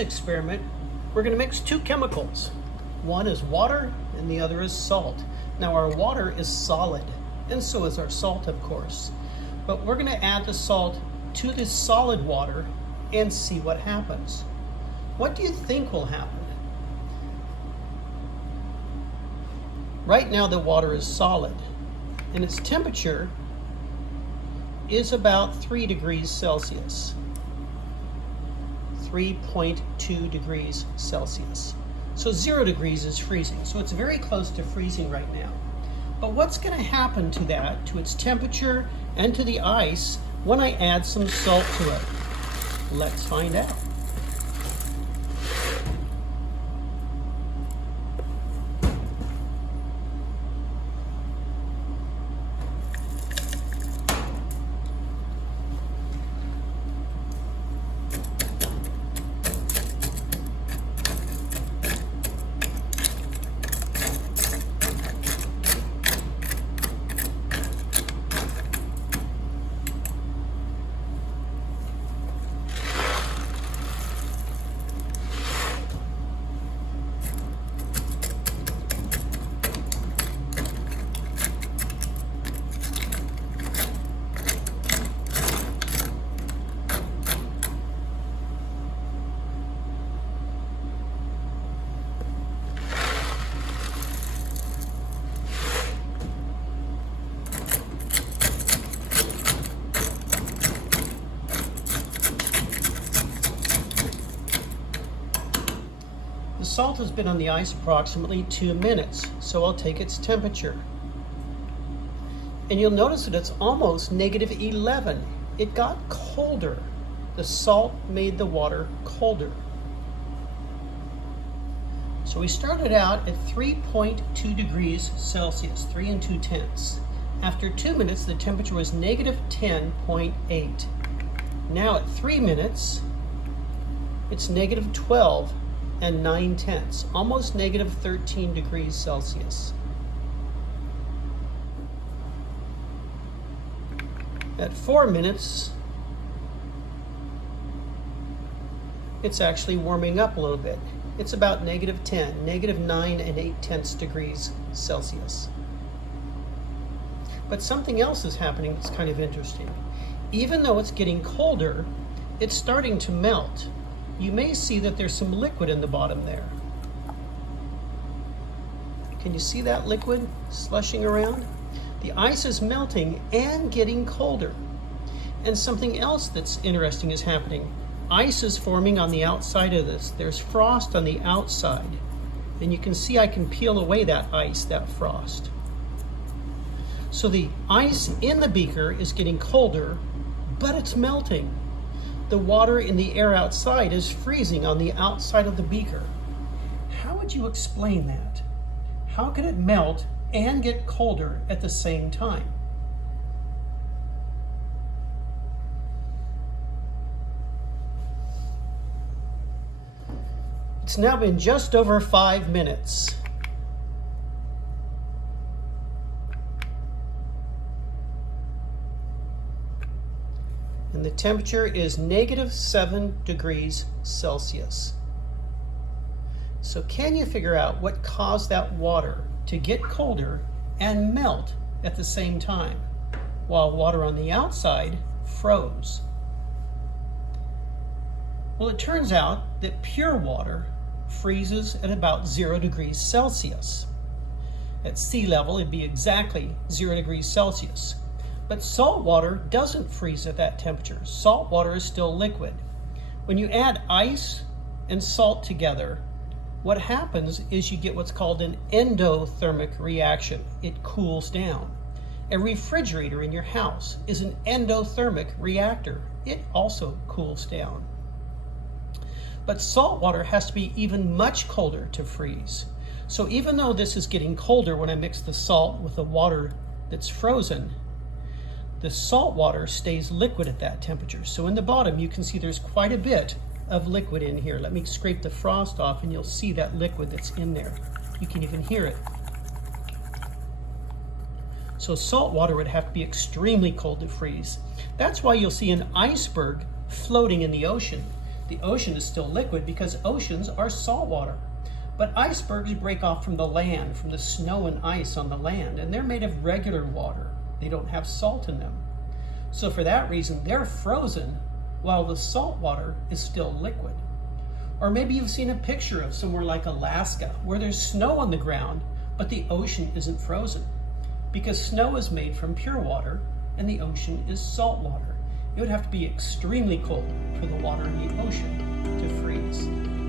experiment, we're going to mix two chemicals. One is water and the other is salt. Now our water is solid, and so is our salt, of course. But we're going to add the salt to this solid water and see what happens. What do you think will happen? Right now the water is solid, and its temperature is about 3 degrees Celsius. 3.2 degrees Celsius. So 0 degrees is freezing. So it's very close to freezing right now. But what's going to happen to that, to its temperature and to the ice, when I add some salt to it? Let's find out. The salt has been on the ice approximately 2 minutes, so I'll take its temperature. And you'll notice that it's almost -11. It got colder. The salt made the water colder. So we started out at 3.2 degrees Celsius, 3 2/10. After 2 minutes, the temperature was -10.8. Now at 3 minutes, it's -12 and 9/10, almost -13 degrees Celsius. At 4 minutes, it's actually warming up a little bit. It's about -10, -9 and 8/10 degrees Celsius. But something else is happening that's kind of interesting. Even though it's getting colder, it's starting to melt. You may see that there's some liquid in the bottom there. Can you see that liquid slushing around? The ice is melting and getting colder. And something else that's interesting is happening. Ice is forming on the outside of this. There's frost on the outside. And you can see I can peel away that ice, that frost. So the ice in the beaker is getting colder, but it's melting. The water in the air outside is freezing on the outside of the beaker. How would you explain that? How can it melt and get colder at the same time? It's now been just over 5 minutes. And the temperature is -7 degrees Celsius. So can you figure out what caused that water to get colder and melt at the same time, while water on the outside froze? Well, it turns out that pure water freezes at about 0 degrees Celsius. At sea level, it'd be exactly 0 degrees Celsius. But salt water doesn't freeze at that temperature. Salt water is still liquid. When you add ice and salt together, what happens is you get what's called an endothermic reaction. It cools down. A refrigerator in your house is an endothermic reactor. It also cools down. But salt water has to be even much colder to freeze. So even though this is getting colder when I mix the salt with the water that's frozen, the salt water stays liquid at that temperature. So in the bottom, you can see there's quite a bit of liquid in here. Let me scrape the frost off and you'll see that liquid that's in there. You can even hear it. So salt water would have to be extremely cold to freeze. That's why you'll see an iceberg floating in the ocean. The ocean is still liquid because oceans are saltwater. But icebergs break off from the land, from the snow and ice on the land, and they're made of regular water. They don't have salt in them. So for that reason, they're frozen while the salt water is still liquid. Or maybe you've seen a picture of somewhere like Alaska where there's snow on the ground, but the ocean isn't frozen because snow is made from pure water and the ocean is salt water. It would have to be extremely cold for the water in the ocean to freeze.